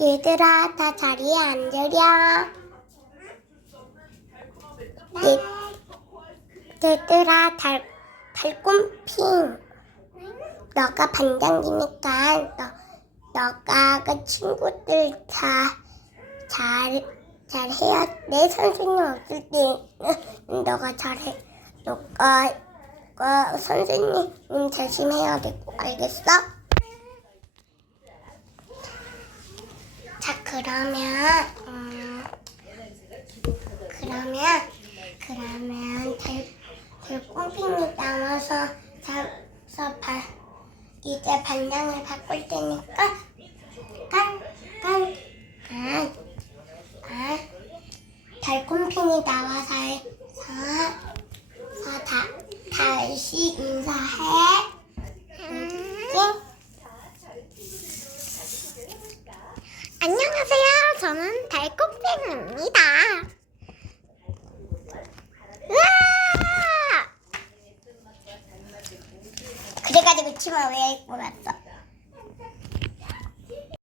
얘들아, 다 자리에 앉으렴. 얘, 얘들아, 달, 달콤핑. 너가 반장이니까 너, 너가 그 친구들 다 잘, 잘 해야 내 선생님 없을 때는 너가 잘해. 너가, 너가 선생님 대신 해야 되고, 알겠어? 자, 그러면, 음, 그러면, 그러면 달, 달콤핑이 나와서 잡서 바, 이제 반장을 바꿀 테니까, 깐, 깐, 깐, 깐, 달콤핑이 나와서, 사, 사, 다, 다시 인사해. 저는 달콤팽입니다. 우와! 그래가지고 치마 왜 입고 왔어?